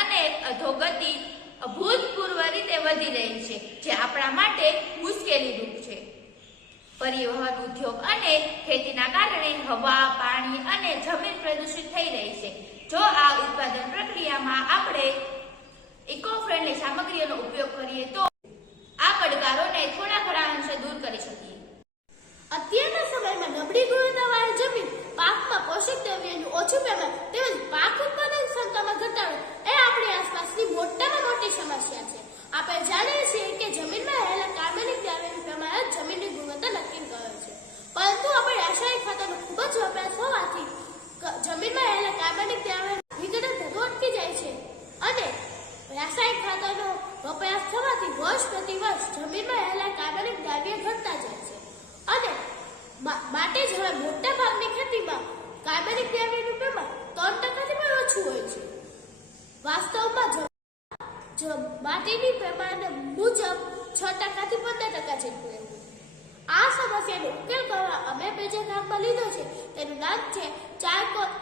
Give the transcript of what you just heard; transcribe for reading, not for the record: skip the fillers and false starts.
અને અધોગતિ અભૂતપૂર્વ રીતે વધી રહી છે, જે આપણા માટે મુશ્કેલીરૂપ છે. પરિવહન ઉદ્યોગ અને ખેતીના કારણે હવા, પાણી અને જમીન પ્રદૂષિત થઈ રહી છે. જો આ ઉત્પાદન પ્રક્રિયામાં આપણે ઇકો ફ્રેન્ડલી સામગ્રીઓનો ઉપયોગ કરીએ તો આ પડકારોને થોડા ઘણા અંશે દૂર કરી શકીએ. અત્યારના સમયમાં નબળી ગુણવત્તાવાળી જમીન, પાકમાં પોષક દ્રવ્યોનું ઓછું પ્રમાણ તેમજ પાક ઉત્પાદન ક્ષમતામાં ઘટાડો એ આપણી આસપાસની મોટામાં મોટી સમસ્યા છે. આપણે જાણીએ છીએ કે જમીનમાં રહેલા કાર્બનિક દ્રવ્યોનું પ્રમાણ જ જમીનની ગુણવત્તા નક્કી કરે છે, પરંતુ આપણે રાસાયણિક ખાતરનો ખૂબ જ વપરાશ હોવાથી જમીનમાં રહેલા કાર્બનિક દ્રવ્યો વિઘટન થતું અટકી જાય છે અને રાસાયણિક ખાતરનો વપરાશ થવાથી વર્ષ પ્રતિ વર્ષ જમીનમાં રહેલા કાર્બનિક દ્રવ્યો ઘટતા જાય છે અને માટે જ હવે મોટા ભાગની ખેતીમાં કાર્બનિક દ્રવ્યોનું પ્રમાણ 3%થી પણ ઓછું હોય છે. વાસ્તવમાં માટીની પ્રમાણ મુજબ 6%થી 15% જેટલું રહેવું. આ સમસ્યાનો ઉકેલ કરવા અમે જે કામમાં લીધો છે તેનું નામ છે ચારકોલ